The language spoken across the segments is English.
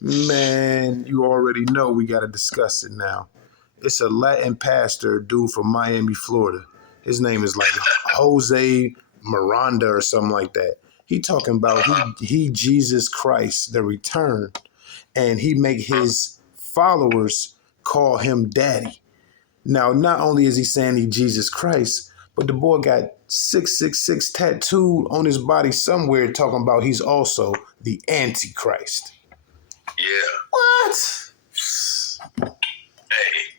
Man, you already know we got to discuss it now. It's a Latin pastor dude from Miami, Florida. His name is like Jose Miranda or something like that. He talking about he Jesus Christ, the return, and he make his followers call him daddy. Now, not only is he saying he Jesus Christ, but the boy got 666 tattooed on his body somewhere talking about he's also the Antichrist. Yeah. What? Hey,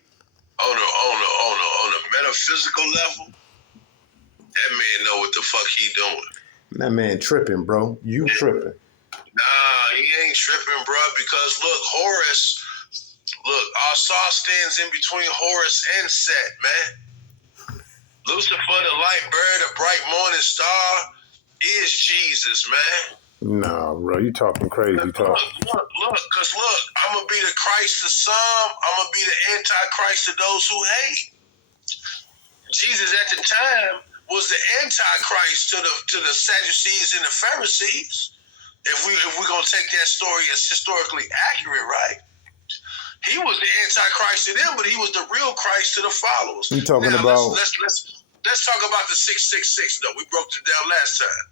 on a metaphysical level, that man know what the fuck he doing. That man tripping, bro. You tripping. Nah, he ain't tripping, bro, because look, our star stands in between Horus and Set, man. Lucifer, the light bird, the bright morning star, is Jesus, man. Nah, bro, you talking crazy talk. Look, I'm going to be the Christ to some, I'm going to be the Antichrist to those who hate. Jesus at the time was the Antichrist to the Sadducees and the Pharisees. If we're going to take that story as historically accurate, right? He was the Antichrist to them, but he was the real Christ to the followers. You talking now, about... Let's talk about the 666, though. We broke it down last time.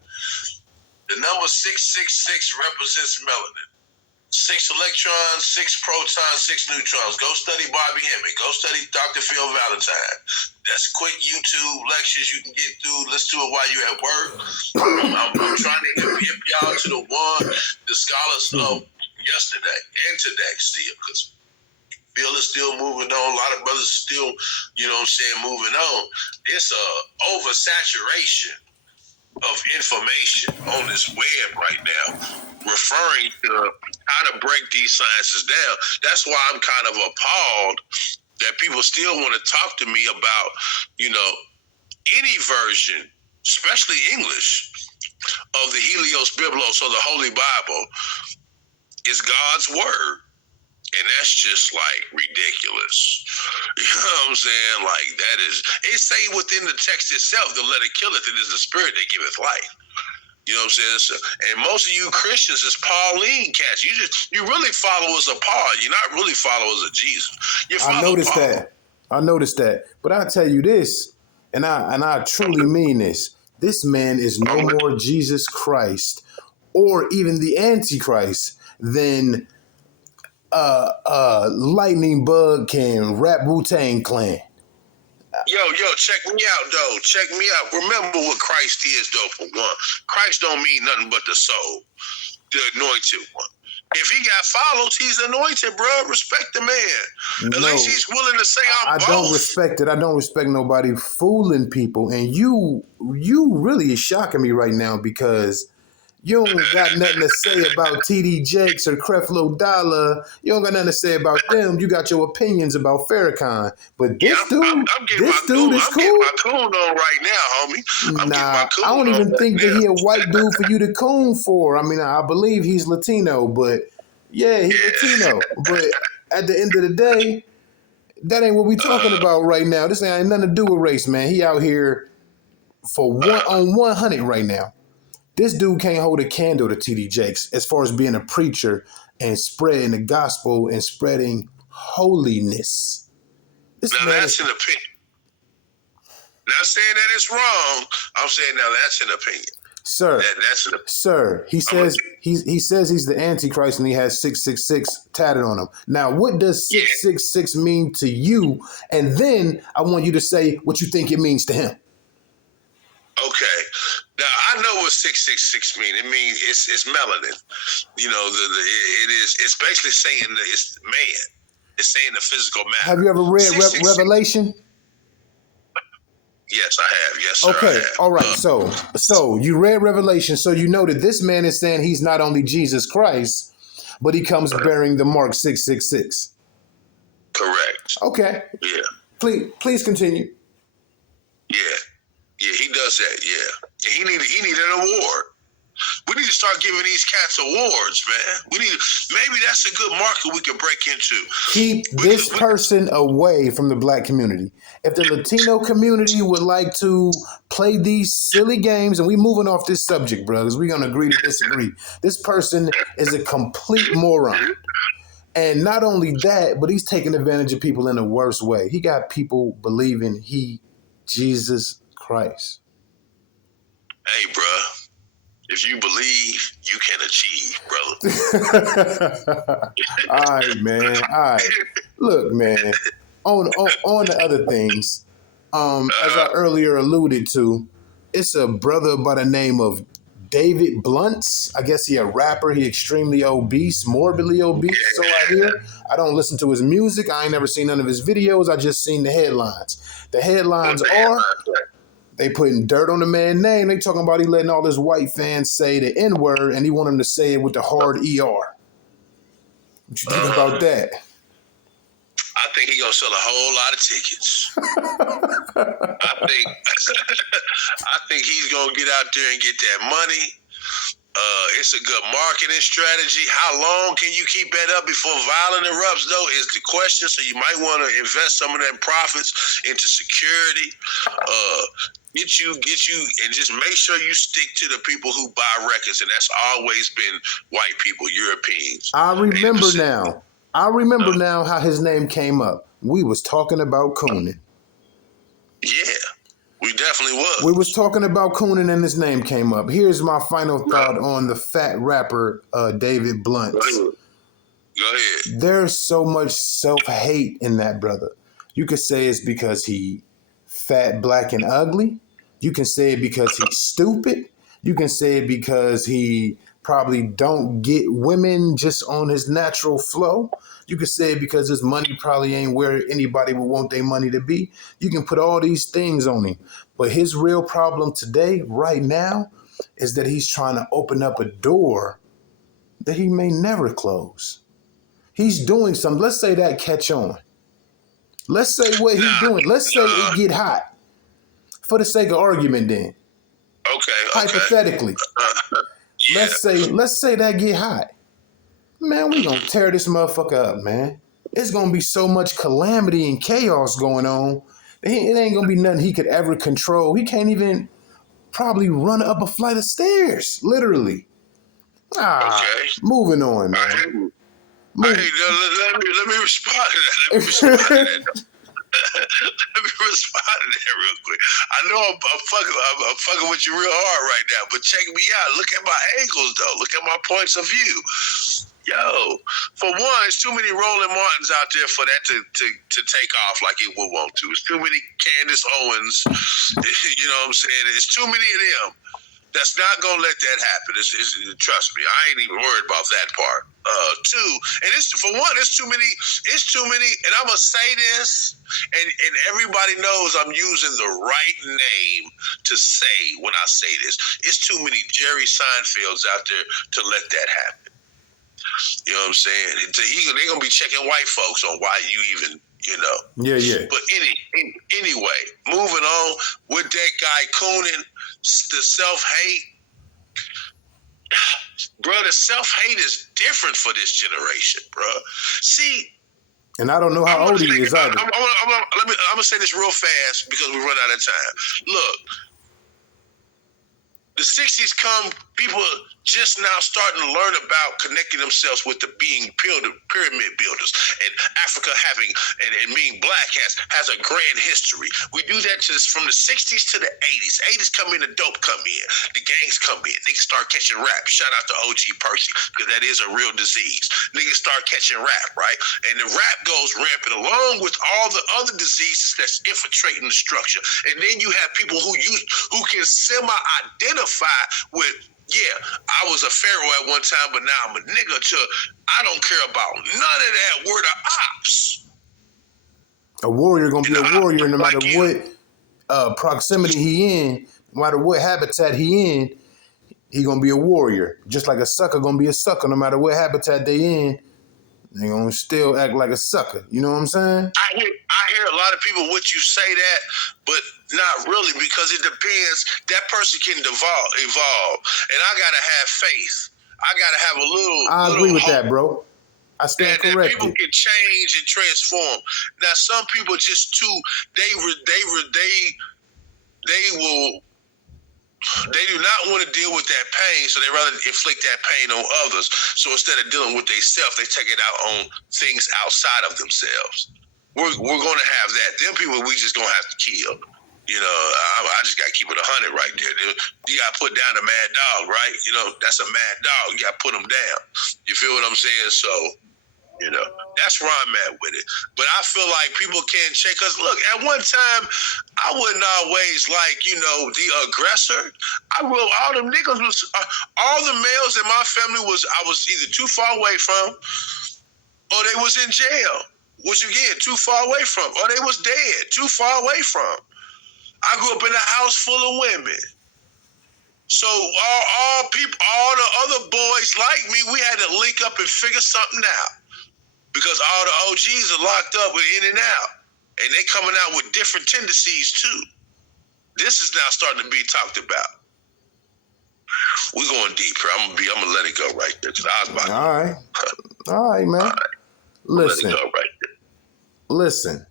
The number 666 represents melanin. 6 electrons, 6 protons, 6 neutrons. Go study Bobby Hemming. Go study Dr. Phil Valentine. That's quick YouTube lectures you can get through. Listen to it while you're at work. I'm trying to hip y'all to the scholars of yesterday and today still, because Bill is still moving on. A lot of brothers still, moving on. It's a oversaturation of information on this web right now, referring to how to break these sciences down. That's why I'm kind of appalled that people still want to talk to me about, any version, especially English, of the Helios Biblos or the Holy Bible is God's word. And that's just like ridiculous. You know what I'm saying? Like that is, it say within the text itself, the letter killeth, it is the spirit that giveth life. You know what I'm saying? So, and most of you Christians is Pauline cats. You really followers of Paul. You're not really followers of Jesus. I noticed that. But I'll tell you this, and I truly mean this. This man is no more Jesus Christ or even the Antichrist than Lightning Bug can rap Wu-Tang Clan. Yo, check me out, though. Check me out. Remember what Christ is, though, for one. Christ don't mean nothing but the soul, the anointed one. If he got followed, he's anointed, bro. Respect the man. At least he's willing to say I'm both. I don't respect it. I don't respect nobody fooling people. And you really is shocking me right now because you don't got nothing to say about TD Jakes or Creflo Dollar. You don't got nothing to say about them. You got your opinions about Farrakhan. But this dude is cool. I'm getting my coon on right now, homie. I don't even think that he a white dude for you to coon for. I mean, I believe he's Latino, but yeah, he's Latino. But at the end of the day, that ain't what we talking about right now. This ain't nothing to do with race, man. He out here for 100 right now. This dude can't hold a candle to TD Jakes as far as being a preacher and spreading the gospel and spreading holiness. That's an opinion. Not saying that it's wrong. I'm saying now that's an opinion. Sir, sir, he says he's the Antichrist and he has 666 tatted on him. Now, what does 666 mean to you? And then I want you to say what you think it means to him. Okay. Now I know what 666 means. It means it's melanin. It's basically saying that it's man. It's saying the physical man. Have you ever read Revelation? Yes, I have. Yes, sir. Okay. All right. So you read Revelation, so you know that this man is saying he's not only Jesus Christ, but he comes bearing the mark 666. Correct. Okay. Yeah. Please continue. Yeah, he does that. Yeah, he need an award. We need to start giving these cats awards, man. Maybe that's a good market we can break into. Keep this person away from the black community. If the Latino community would like to play these silly games, and we moving off this subject, brothers, we're gonna agree to disagree. This person is a complete moron. And not only that, but he's taking advantage of people in the worst way. He got people believing he Jesus Christ. Hey, bruh, if you believe, you can achieve, brother. All right, man. All right. Look, man. On the other things, as I earlier alluded to, it's a brother by the name of David Blunts. I guess he a rapper. He extremely obese, morbidly obese. So I hear. I don't listen to his music. I ain't never seen none of his videos. I just seen the headlines. The headlines are they putting dirt on the man's name. They talking about he letting all his white fans say the N word, and he want them to say it with the hard ER. What you think about that? I think he gonna sell a whole lot of tickets. I think he's gonna get out there and get that money. It's a good marketing strategy. How long can you keep that up before violence erupts, though, is the question. So you might want to invest some of them profits into security. Get you, and just make sure you stick to the people who buy records, and that's always been white people, Europeans. I remember now how his name came up. We was talking about Coonan. Yeah, we definitely was. We was talking about Coonan and his name came up. Here's my final thought on the fat rapper David Blunt. Go ahead. There's so much self-hate in that brother. You could say it's because he fat, black, and ugly. You can say it because he's stupid. You can say it because he probably don't get women just on his natural flow. You could say it because his money probably ain't where anybody would want their money to be. You can put all these things on him. But his real problem today, right now, is that he's trying to open up a door that he may never close. He's doing something. Let's say that catch on. Let's say what he's doing. Let's say it get hot. For the sake of argument then. Okay. Hypothetically. Yeah. Let's say that get hot. Man, we gonna tear this motherfucker up, man. It's gonna be so much calamity and chaos going on. It ain't gonna be nothing he could ever control. He can't even probably run up a flight of stairs, literally. Okay. Moving on, man. Let me respond to that. Let me respond to that real quick. I know I'm fucking with you real hard right now, but check me out. Look at my angles, though. Look at my points of view. Yo, for one, it's too many Roland Martins out there for that to take off like it would want to. It's too many Candace Owens. You know what I'm saying? It's too many of them. That's not gonna let that happen. Trust me, I ain't even worried about that part. Two, and it's for one, it's too many, and I'm gonna say this, and everybody knows I'm using the right name to say when I say this. It's too many Jerry Seinfelds out there to let that happen. You know what I'm saying? They're gonna be checking white folks on why you even, you know. Yeah. But anyway, moving on with that guy Coonan, the self-hate. Bro, the self-hate is different for this generation, bro. See, and I don't know how old he is either. I'm gonna say this real fast because we run out of time. Look, the 60s come, people just now starting to learn about connecting themselves with the being pyramid builders, and Africa having and being black has a grand history. We do that from the 60s to the 80s. 80s come in, the dope come in, the gangs come in, niggas start catching rap. Shout out to OG Percy, because that is a real disease. Niggas start catching rap, right? And the rap goes rampant along with all the other diseases that's infiltrating the structure. And then you have people who can semi-identify with, yeah, I was a pharaoh at one time, but now I'm a nigga to I don't care about none of that. We're the ops. A warrior gonna be a warrior no matter what proximity he in, no matter what habitat he in, he gonna be a warrior. Just like a sucker gonna be a sucker no matter what habitat they in. They gonna still act like a sucker. You know what I'm saying? I hear a lot of people would you say that, but not really, because it depends. That person can evolve, and I gotta have faith. I gotta have a little. I agree with hope that, bro. I stand corrected. That people can change and transform. Now, some people just too. They will They do not want to deal with that pain, so they rather inflict that pain on others. So instead of dealing with themselves, they take it out on things outside of themselves. We're going to have that. Them people we just going to have to kill. You know, I just got to keep it 100 right there. You got to put down a mad dog, right? You know, that's a mad dog. You got to put him down. You feel what I'm saying? So, you know, that's where I'm at with it. But I feel like people can't check us. Look, at one time, I wasn't always like, you know, the aggressor. I will, all them niggas was, all the males in my family I was either too far away from or they was in jail, which again, too far away from, or they was dead, too far away from. I grew up in a house full of women. So all people, all the other boys like me, we had to link up and figure something out. Because all the OGs are locked up with in and out. And they coming out with different tendencies too. This is now starting to be talked about. We're going deeper. I'm gonna let it go right there. Cause I was about All right, man. All right. Listen. Let it go right there. Listen.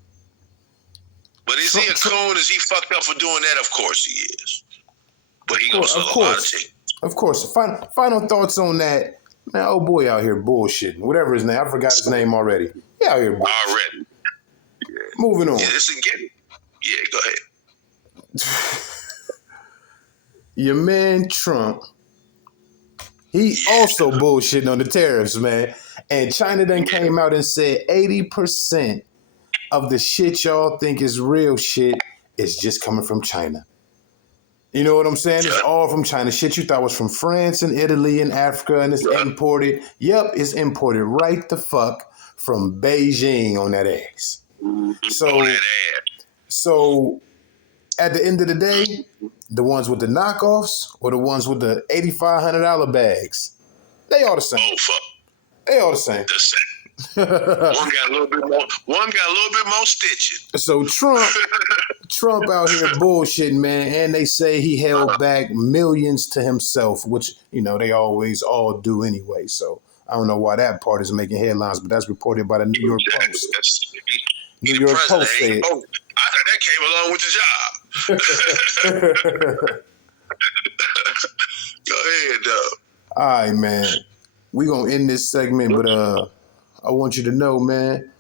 But is he a coon? Is he fucked up for doing that? Of course he is. But he gonna sell a lot of tickets. Of course. Final thoughts on that. Man, old boy out here bullshitting. Whatever his name. I forgot his name already. He out here bullshitting. Already. Yeah. Moving on. Yeah, this is getting. Yeah, go ahead. Your man Trump, he also bullshitting on the tariffs, man. And China then came out and said 80% of the shit y'all think is real shit is just coming from China. You know what I'm saying? It's all from China. Shit you thought was from France and Italy and Africa and it's imported. Yep, it's imported right the fuck from Beijing on that ass. So at the end of the day, the ones with the knockoffs or the ones with the $8,500 bags, they all the same. Oh, fuck. They all the same. The same. One got a little bit more stitching. So Trump out here bullshitting, man, and they say he held back millions to himself, which, you know, they always all do anyway. So I don't know why that part is making headlines, but that's reported by the New York Post. New York Post said. I thought that came along with the job. Go ahead, though. All right, man. We gonna end this segment, but I want you to know, man,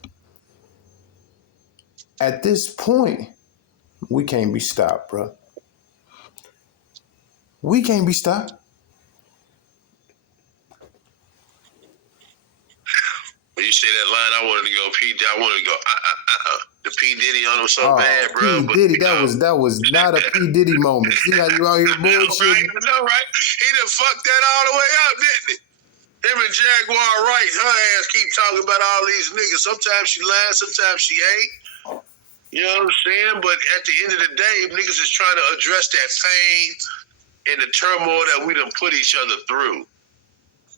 at this point, we can't be stopped, bro. We can't be stopped. When you say that line, I wanted to go the P Diddy on him so bad, bro. P Diddy, that was not a P Diddy moment. See how you out here bullshitting? I know, right? He done fucked that all the way up, didn't he? Him and Jaguar Wright, her ass keep talking about all these niggas. Sometimes she lies, sometimes she ain't. You know what I'm saying? But at the end of the day, niggas is trying to address that pain and the turmoil that we done put each other through.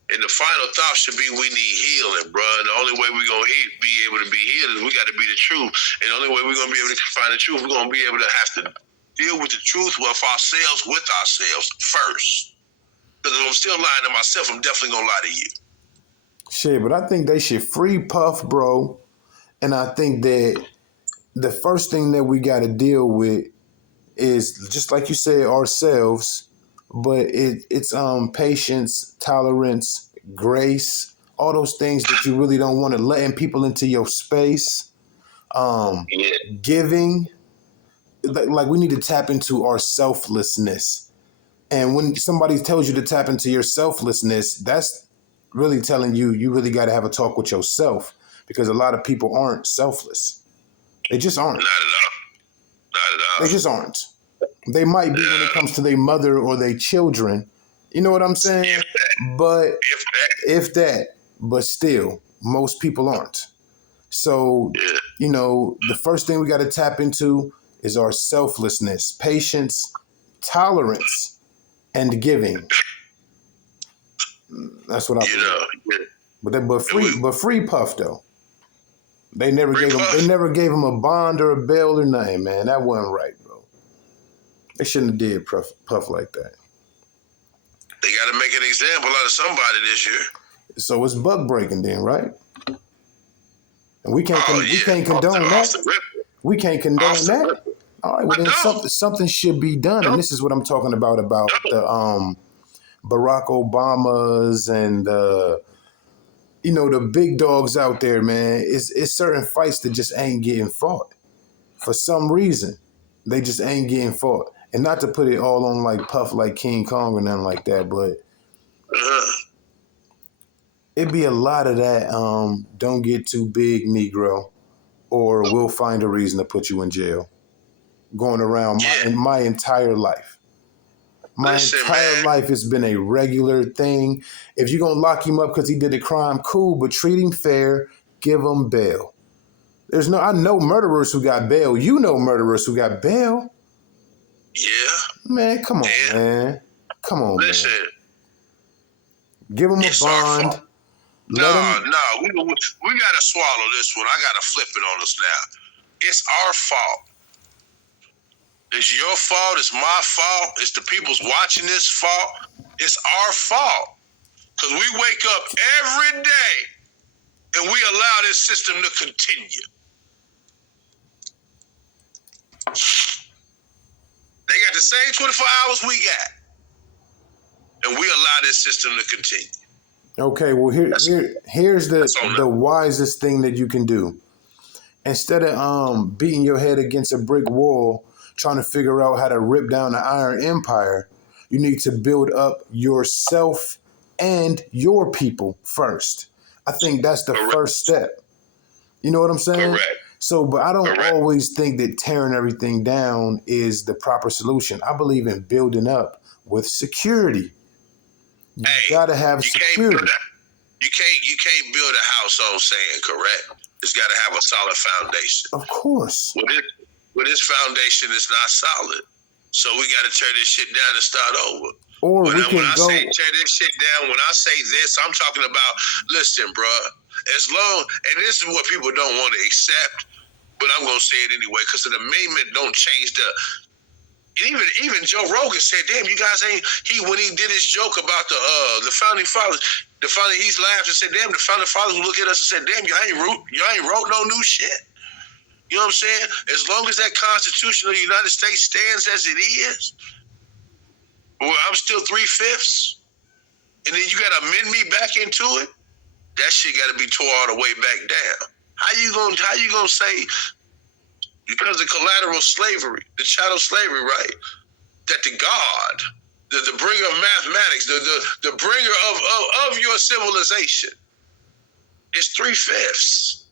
And the final thought should be we need healing, bro. And the only way we're going to be able to be healed is we got to be the truth. And the only way we're going to be able to find the truth, we're going to be able to have to deal with the truth with ourselves first. Because if I'm still lying to myself, I'm definitely going to lie to you. Shit, but I think they should free Puff, bro. And I think that the first thing that we got to deal with is, just like you said, ourselves. But it's patience, tolerance, grace, all those things that you really don't want to letting people into your space. Giving. Like we need to tap into our selflessness. And when somebody tells you to tap into your selflessness, that's really telling you really got to have a talk with yourself, because a lot of people aren't selfless. They just aren't. Not at all. They just aren't. They might be when it comes to their mother or their children. You know what I'm saying? But if that, but still, most people aren't. So, you know, the first thing we got to tap into is our selflessness, patience, tolerance, and giving. That's what I believe. But free Puff though. They never gave him a bond or a bail or nothing, man. That wasn't right, bro. They shouldn't have did Puff like that. They got to make an example out of somebody this year. So it's buck breaking then, right? And we can't condone that. We can't condone that. All right, well I then don't. something should be done, and Don't. this is what I'm talking about the Barack Obamas and the big dogs out there, man. It's certain fights that just ain't getting fought for some reason. They just ain't getting fought, and not to put it all on like Puff, like King Kong or nothing like that, but Uh, it'd be a lot of that. Don't get too big, Negro, or we'll find a reason to put you in jail. Going around yeah. my entire life. My Listen, entire man. life has been a regular thing. If you're gonna lock him up because he did a crime, cool, but treat him fair, give him bail. I know murderers who got bail. You know murderers who got bail. Yeah. Man, come on, Yeah. man. Come on, man. Listen, Give him a it's our fault. bond. Let him. No, we gotta swallow this one. I gotta flip it on us now. It's our fault. It's your fault. It's my fault. It's the people's watching this fault. It's our fault because we wake up every day and we allow this system to continue. They got the same 24 hours we got, and we allow this system to continue. Okay, well here's the wisest thing that you can do. Instead of beating your head against a brick wall trying to figure out how to rip down the Iron Empire, you need to build up yourself and your people first. I think that's the Correct. first step. You know what I'm saying? Correct. So, but I don't Correct. always think that tearing everything down is the proper solution. I believe in building up with security. You gotta have security. You can't build a house on sand, correct? It's got to have a solid foundation. Of course. Well, this foundation is not solid, so we got to tear this shit down and start over. Or when we can I go. say tear this shit down, when I say this, I'm talking about. Listen, bruh. As long, and this is what people don't want to accept, but I'm gonna say it anyway because the amendment don't change the. Even Joe Rogan said, "Damn, you guys ain't." When he did his joke about the founding fathers, he's laughed and said, "Damn, the founding fathers will look at us and said, damn, you ain't wrote no new shit." You know what I'm saying? As long as that Constitution of the United States stands as it is, well, I'm still 3/5, and then you got to amend me back into it. That shit got to be tore all the way back down. How you gonna say? Because of collateral slavery, the chattel slavery, right? That the God, the bringer of mathematics, the bringer of your civilization is 3/5.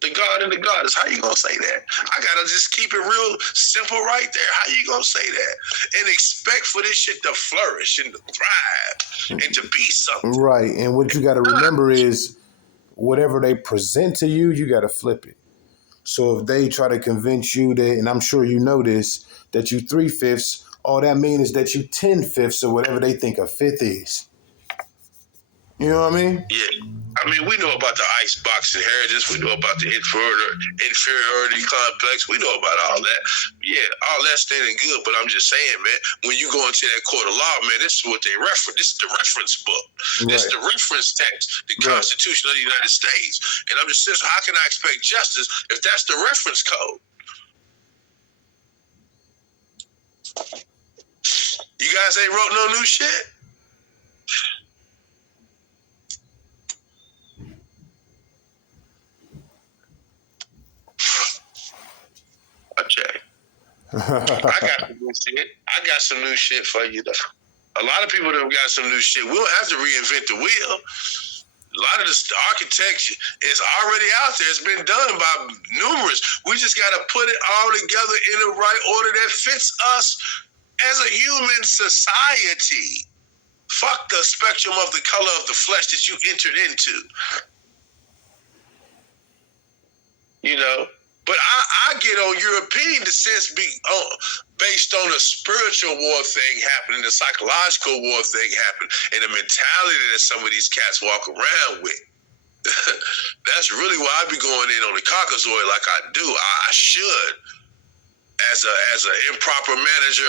The God and the goddess. How you gonna say that? I gotta just keep it real simple right there. How you gonna say that? And expect for this shit to flourish and to thrive and to be something. Right. And what you gotta remember is whatever they present to you, you gotta flip it. So if they try to convince you that, and I'm sure you know this, that you 3/5, all that means is that you 10/5 or whatever they think a fifth is. You know what I mean? Yeah. I mean, we know about the icebox inheritance. We know about the inferiority complex. We know about all that. Yeah, all that's standing good. But I'm just saying, man, when you go into that court of law, man, this is what they reference. This is the reference book. Right. This is the reference text, the Constitution of the United States. And I'm just saying, so how can I expect justice if that's the reference code? You guys ain't wrote no new shit? Okay. I got some new shit for you though. A lot of people that have got some new shit. We don't have to reinvent the wheel. A lot of the architecture is already out there. It's been done by numerous. We just got to put it all together in the right order that fits us as a human society. Fuck the spectrum of the color of the flesh that you entered into. You know? But I get on your opinion, the sense based on a spiritual war thing happening, the psychological war thing happening, and the mentality that some of these cats walk around with. That's really why I be going in on the Caucasoid like I do. I should, as an improper manager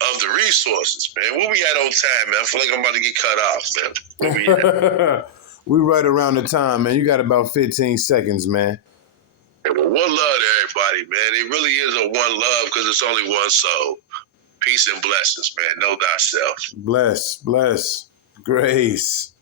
of the resources, man. Where we at on time, man? I feel like I'm about to get cut off, man. Where we at? We right around the time, man. You got about 15 seconds, man. Yeah, well, one love to everybody, man. It really is a one love because it's only one soul. Peace and blessings, man. Know thyself. Bless, grace.